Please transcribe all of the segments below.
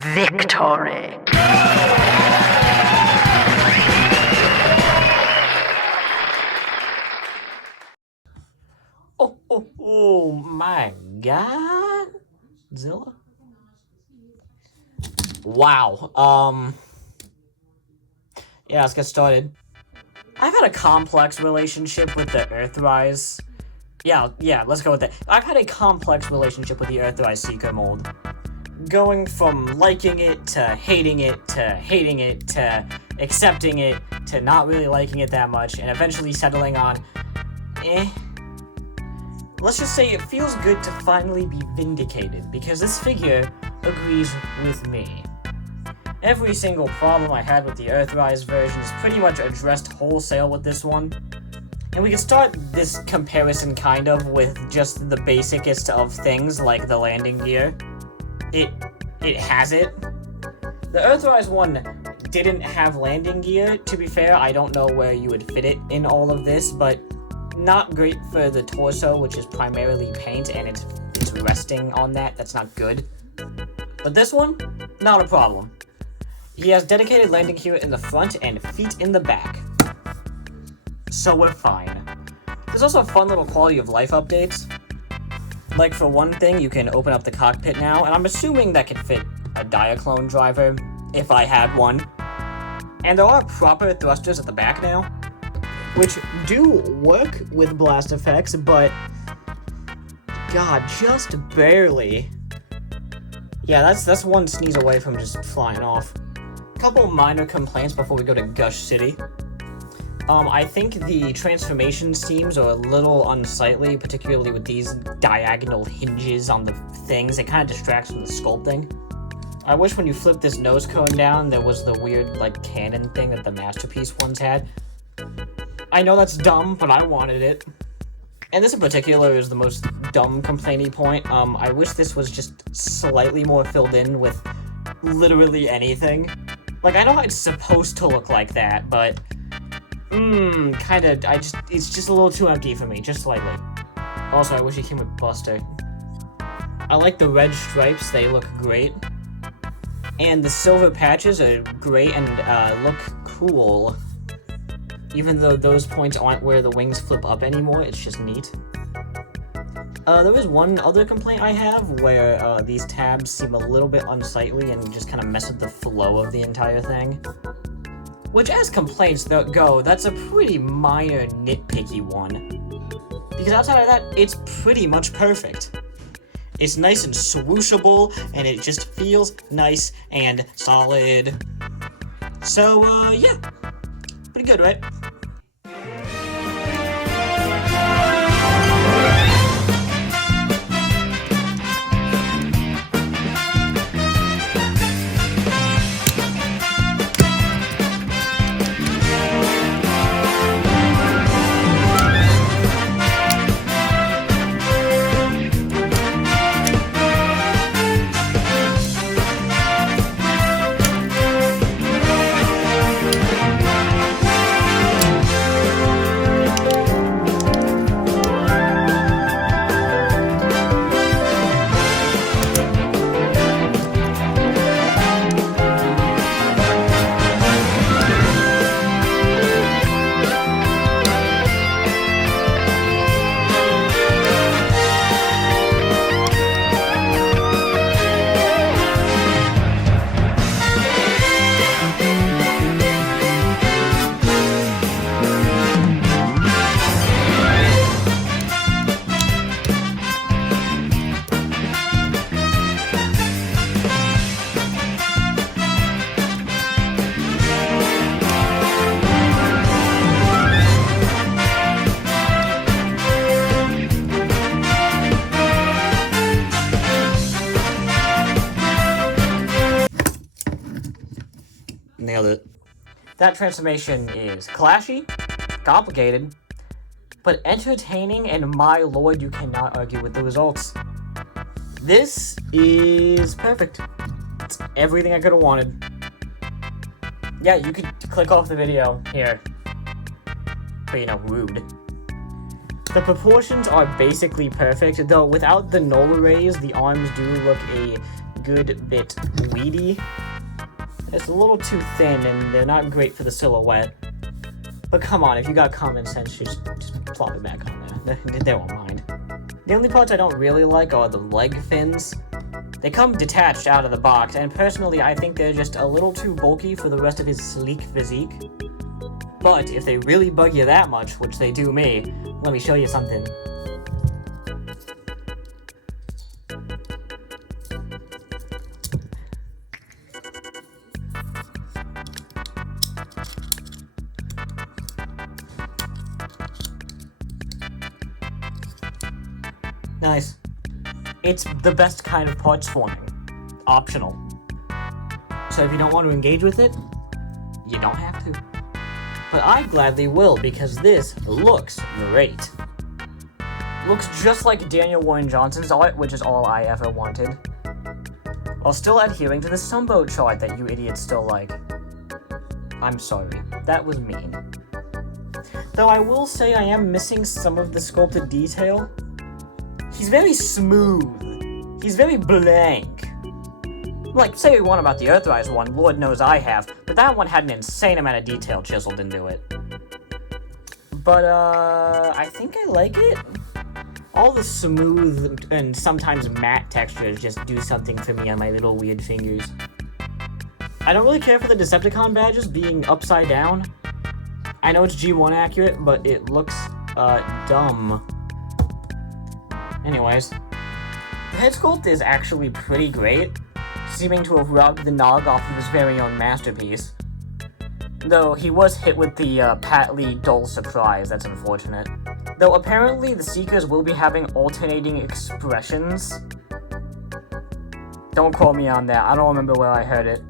Victory! Oh my god. Zilla? Wow. Yeah, let's get started. I've had a complex relationship with the Earthrise. Yeah, let's go with that. I've had a complex relationship with the Earthrise Seeker mold. Going from liking it, to hating it, to accepting it, to not really liking it that much, and eventually settling on, Let's just say it feels good to finally be vindicated, because this figure agrees with me. Every single problem I had with the Earthrise version is pretty much addressed wholesale with this one. And we can start this comparison kind of with just the basicest of things, like the landing gear. It has it. The Earthrise one didn't have landing gear. To be fair, I don't know where you would fit it in all of this, but not great for the torso, which is primarily paint, and it's resting on that. That's not good. But this one, not a problem. He has dedicated landing gear in the front and feet in the back. So we're fine. There's also fun little quality of life updates. Like, for one thing, you can open up the cockpit now, and I'm assuming that could fit a Diaclone driver, if I had one. And there are proper thrusters at the back now, which do work with blast effects, but God, just barely. Yeah, that's one sneeze away from just flying off. Couple minor complaints before we go to Gush City. I think the transformation seams are a little unsightly, particularly with these diagonal hinges on the things. It kind of distracts from the sculpting. I wish when you flip this nose cone down, there was the weird, like, cannon thing that the Masterpiece ones had. I know that's dumb, but I wanted it. And this in particular is the most dumb complainy point. I wish this was just slightly more filled in with literally anything. Like, I know how it's supposed to look like that, but it's just a little too empty for me, just slightly. Also, I wish it came with Buster. I like the red stripes, they look great. And the silver patches are great and look cool. Even though those points aren't where the wings flip up anymore, it's just neat. There is one other complaint I have, where these tabs seem a little bit unsightly and just kind of mess with the flow of the entire thing. Which, as complaints go, that's a pretty minor nitpicky one. Because outside of that, it's pretty much perfect. It's nice and swooshable, and it just feels nice and solid. So, yeah. Pretty good, right? Nailed it. That transformation is clashy, complicated, but entertaining, and my lord, you cannot argue with the results. This is perfect. It's everything I could have wanted. Yeah, you could click off the video here. But, you know, rude. The proportions are basically perfect, though without the null arrays, the arms do look a good bit weedy. It's a little too thin, and they're not great for the silhouette. But come on, if you got common sense, just plop it back on there. They won't mind. The only parts I don't really like are the leg fins. They come detached out of the box, and personally, I think they're just a little too bulky for the rest of his sleek physique. But if they really bug you that much, which they do me, let me show you something. Nice. It's the best kind of parts forming. Optional. So if you don't want to engage with it, you don't have to. But I gladly will, because this looks great. Looks just like Daniel Warren Johnson's art, which is all I ever wanted. While still adhering to the Sunbow chart that you idiots still like. I'm sorry, that was mean. Though I will say I am missing some of the sculpted detail. He's very smooth. He's very blank. Like, say what you want about the Earthrise one, Lord knows I have, but that one had an insane amount of detail chiseled into it. But, I think I like it. All the smooth and sometimes matte textures just do something for me on my little weird fingers. I don't really care for the Decepticon badges being upside down. I know it's G1 accurate, but it looks, dumb. Anyways, the head sculpt is actually pretty great, seeming to have rubbed the nog off of his very own masterpiece. Though he was hit with the Pat Lee dull surprise, that's unfortunate. Though apparently the Seekers will be having alternating expressions. Don't quote me on that, I don't remember where I heard it.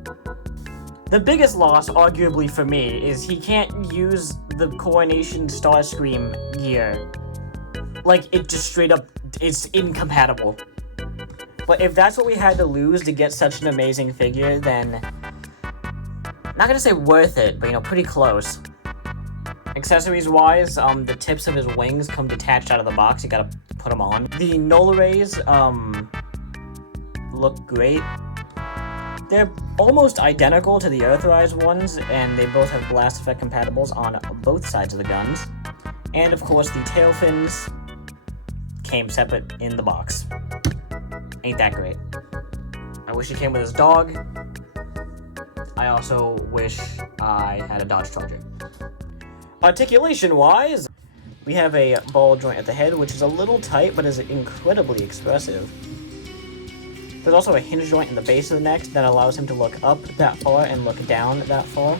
The biggest loss, arguably for me, is he can't use the Coronation Starscream gear. Like, it just straight up, it's incompatible. But if that's what we had to lose to get such an amazing figure, then... not gonna say worth it, but, pretty close. Accessories-wise, the tips of his wings come detached out of the box, you gotta put them on. The null rays, look great. They're almost identical to the Earthrise ones, and they both have blast effect compatibles on both sides of the guns. And of course, the tail fins came separate in the box. Ain't that great. I wish he came with his dog. I also wish I had a Dodge Charger. Articulation-wise, we have a ball joint at the head, which is a little tight, but is incredibly expressive. There's also a hinge joint in the base of the neck that allows him to look up that far and look down that far.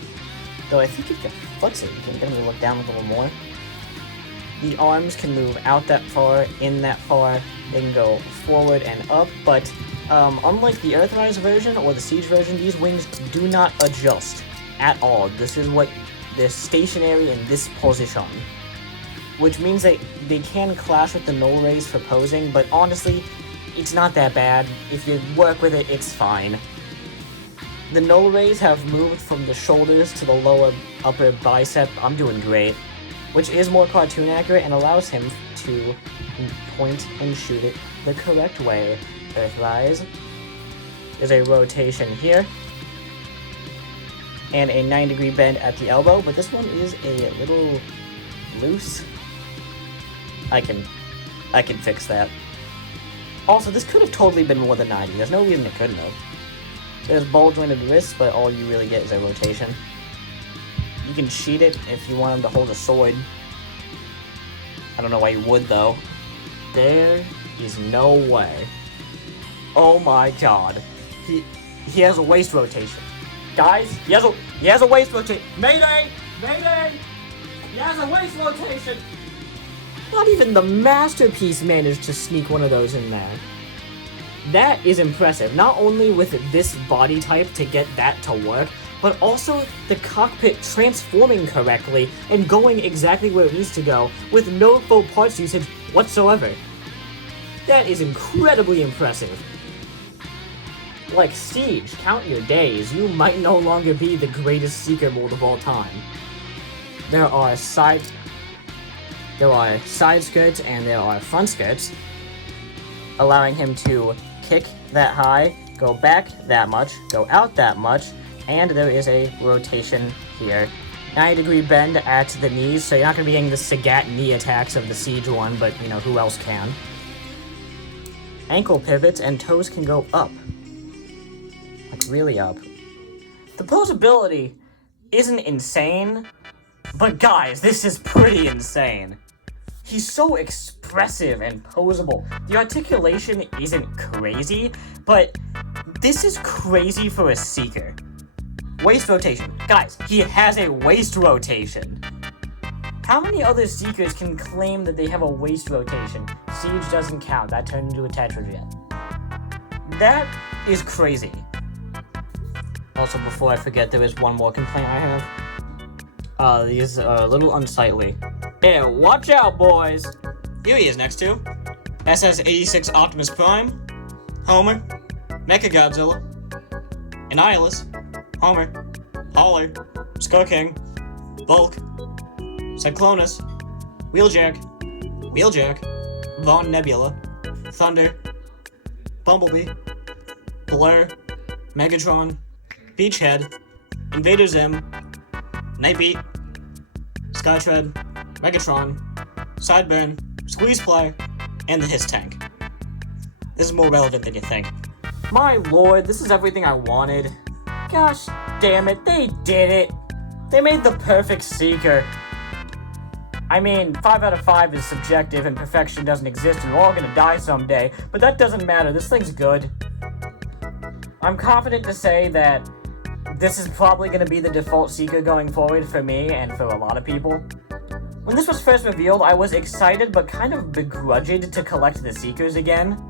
Though I think if you flex it, you can get him to look down a little more. The arms can move out that far, in that far, they can go forward and up, but unlike the Earthrise version or the Siege version, these wings do not adjust at all. This is what they're stationary in this position. Which means they can clash with the null rays for posing, but honestly, it's not that bad. If you work with it, it's fine. The null rays have moved from the shoulders to the lower upper bicep. I'm doing great. Which is more cartoon accurate and allows him to point and shoot it the correct way. Earthrise. There's a rotation here. And a 9-degree bend at the elbow, but this one is a little loose. I can fix that. Also, this could have totally been more than 90. There's no reason it couldn't have. There's ball jointed wrists, but all you really get is a rotation. You can cheat it if you want him to hold a sword. I don't know why you would, though. There is no way. Oh my god. He has a waist rotation. Guys, he has a waist rotation. Mayday! Mayday! He has a waist rotation! Not even the Masterpiece managed to sneak one of those in there. That is impressive. Not only with this body type to get that to work, but also the cockpit transforming correctly and going exactly where it needs to go with no faux parts usage whatsoever. That is incredibly impressive. Like Siege, count your days, you might no longer be the greatest Seeker mold of all time. There are side skirts and there are front skirts, allowing him to kick that high go back that much, go out that much, and there is a rotation here. 90-degree bend at the knees, so you're not going to be getting the Sagat knee attacks of the Siege one, but, you know, who else can? Ankle pivots, and toes can go up. Like, really up. The posability isn't insane, but guys, this is pretty insane. He's so expressive and posable. The articulation isn't crazy, but this is crazy for a Seeker. Waist rotation. Guys, he has a waist rotation. How many other Seekers can claim that they have a waist rotation? Siege doesn't count. That turned into a Tetrajet. That is crazy. Also, before I forget, there is one more complaint I have. These are a little unsightly. Hey, watch out, boys! Here he is next to SS86 Optimus Prime, Homer, Mechagodzilla, Annihilus, Homer, Holler, Skull King, Bulk, Cyclonus, Wheeljack, Von Nebula, Thunder, Bumblebee, Blur, Megatron, Beachhead, Invader Zim, Nightbeat, Skytread, Megatron, Sideburn, Squeezeply, and the Hiss Tank. This is more relevant than you think. My lord, this is everything I wanted. Gosh damn it, they did it! They made the perfect Seeker. I mean, 5 out of 5 is subjective and perfection doesn't exist and we're all gonna die someday, but that doesn't matter, this thing's good. I'm confident to say that this is probably gonna be the default Seeker going forward for me and for a lot of people. When this was first revealed, I was excited but kind of begrudged to collect the Seekers again.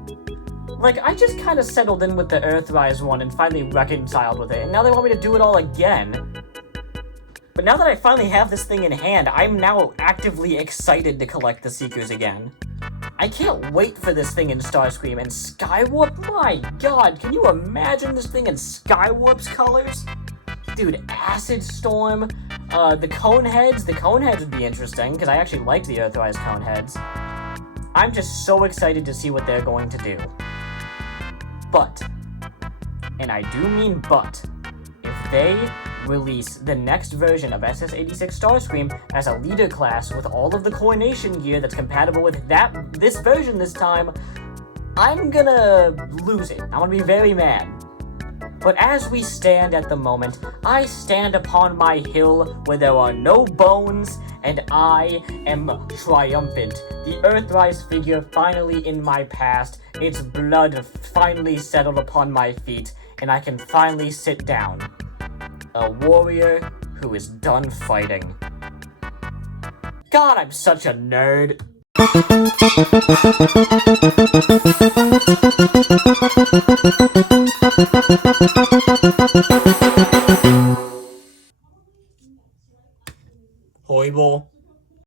Like, I just kind of settled in with the Earthrise one and finally reconciled with it, and now they want me to do it all again. But now that I finally have this thing in hand, I'm now actively excited to collect the Seekers again. I can't wait for this thing in Starscream, and Skywarp? My god, can you imagine this thing in Skywarp's colors? Dude, Acid Storm, the Coneheads would be interesting, because I actually liked the Earthrise Coneheads. I'm just so excited to see what they're going to do. But, and I do mean but, if they release the next version of SS86 Starscream as a leader class with all of the coordination gear that's compatible with this version this time, I'm gonna lose it. I'm gonna be very mad. But as we stand at the moment, I stand upon my hill where there are no bones, and I am triumphant. The Earthrise figure finally in my past, its blood finally settled upon my feet, and I can finally sit down. A warrior who is done fighting. God, I'm such a nerd. Horrible.